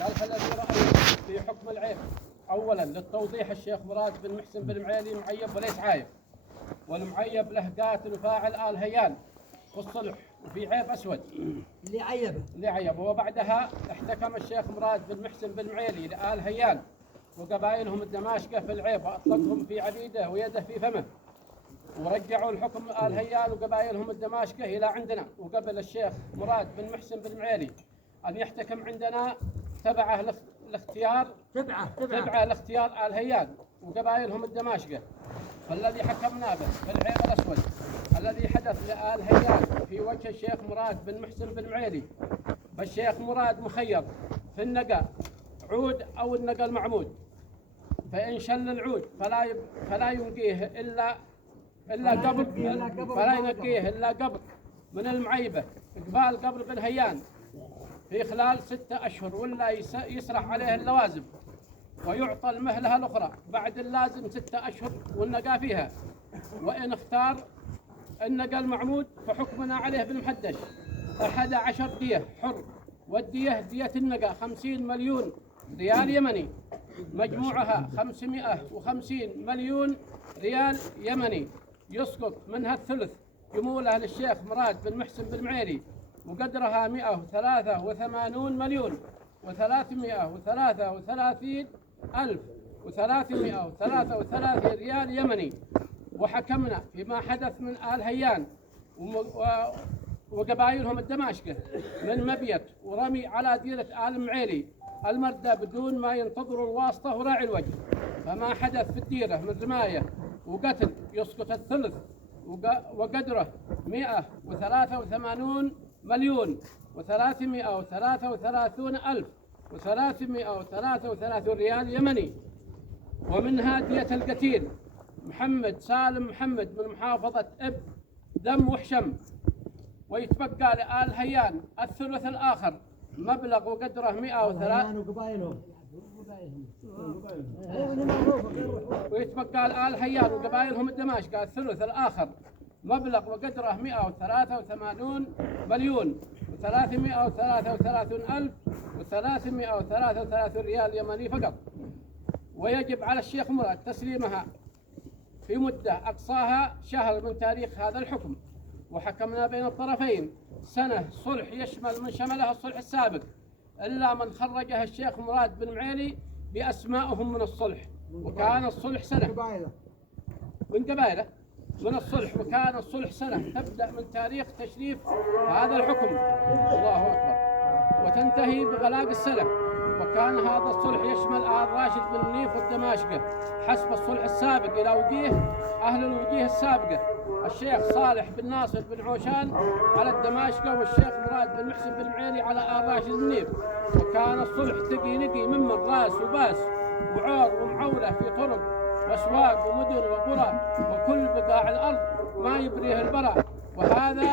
قال فالذي رأيت في حكم العيب أولا للتوضيح الشيخ مراد بن محسن بن معيلي معيب وليس عايب، والمعيب له قاتل وفاعل آل هيان في الصلح وفي عيب أسود اللي عيبه. وبعدها احتكم الشيخ مراد بن محسن بن معيلي لآل هيان وقبائلهم الدماشقة في العيب وأطلقهم في عبيده ويده في فمه، ورجعوا الحكم آل هيان وقبائلهم الدماشقة إلى عندنا. وقبل الشيخ مراد بن محسن بن معيلي أن يحتكم عندنا تبعه لاختيار آل هيان وقبائلهم الدماشقة. فالذي حكمنا به بالعيب الأسود الذي حدث لآل هيان في وجه الشيخ مراد بن محسن بن معيلي، فالشيخ مراد مخير في النقا عود أو النقا المعمود، فإن شل العود فلا ينقيه إلا قبر من المعيبة قبال قبر بن هيان في خلال 6 أشهر، ولا يسرح عليه اللوازم ويعطى المهلة الأخرى بعد اللازم 6 أشهر والنقا فيها. وإن اختار النقا المعمود فحكمنا عليه بالمحدش 11 دية حر، والدية دية النقا 50 مليون ريال يمني، مجموعها 550 مليون ريال يمني، يسقط منها الثلث جمولها للشيخ مراد بن محسن بن معيلي، وقدرها 183 مليون و333,333 ريال يمني. وحكمنا فيما حدث من آل هيان وقبائلهم الدماشقة من مبيت ورمي على ديرة آل معيلي المردة بدون ما ينتظروا الواسطة وراعي الوجه، فما حدث في الديرة من رماية وقتل يسقط الثلث، وقدره 183 مليون و333,333 ريال يمني. ومنها دية القتيل محمد سالم محمد من محافظة إب دم وحشم. ويتبقى لآل هيان الثلث الآخر مبلغ وقدره 103. ويتبقى لآل هيان وقبائلهم الدماشقة الثلث الآخر مبلغ وقدره 183 مليون و333,333 ريال يمني فقط. ويجب على الشيخ مراد تسليمها في مدة أقصاها شهر من تاريخ هذا الحكم. وحكمنا بين الطرفين سنة صلح يشمل من شملها الصلح السابق إلا من خرجها الشيخ مراد بن معيلي بأسمائهم من الصلح، وكان الصلح سنة من قبائله من الصلح، وكان الصلح سنة تبدأ من تاريخ تشريف هذا الحكم الله أكبر وتنتهي بغلاق السنة. وكان هذا الصلح يشمل آل راشد بن منيف والدماشقة حسب الصلح السابق إلى وجيه أهل الوجيه السابقة الشيخ صالح بن ناصر بن عوشان على الدماشقة، والشيخ مراد بن محسن بن معيلي على آل راشد بن منيف. وكان الصلح تقي نقي ممن راس وباس وعور ومعولة في طرق وأسواق ومدن وقرى وكل بقاع الأرض ما يبريه البراء. وهذا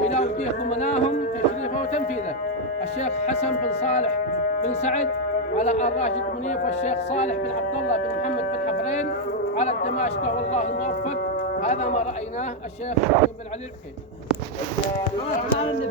إلى وجيه ضمناهم تشريفه وتنفيذه الشيخ حسن بن صالح بن سعد على آل راشد بن منيف، والشيخ صالح بن عبد الله بن محمد بن حفرين على الدماشقة، والله الموفق. هذا ما رأيناه الشيخ بن علي الحكيم.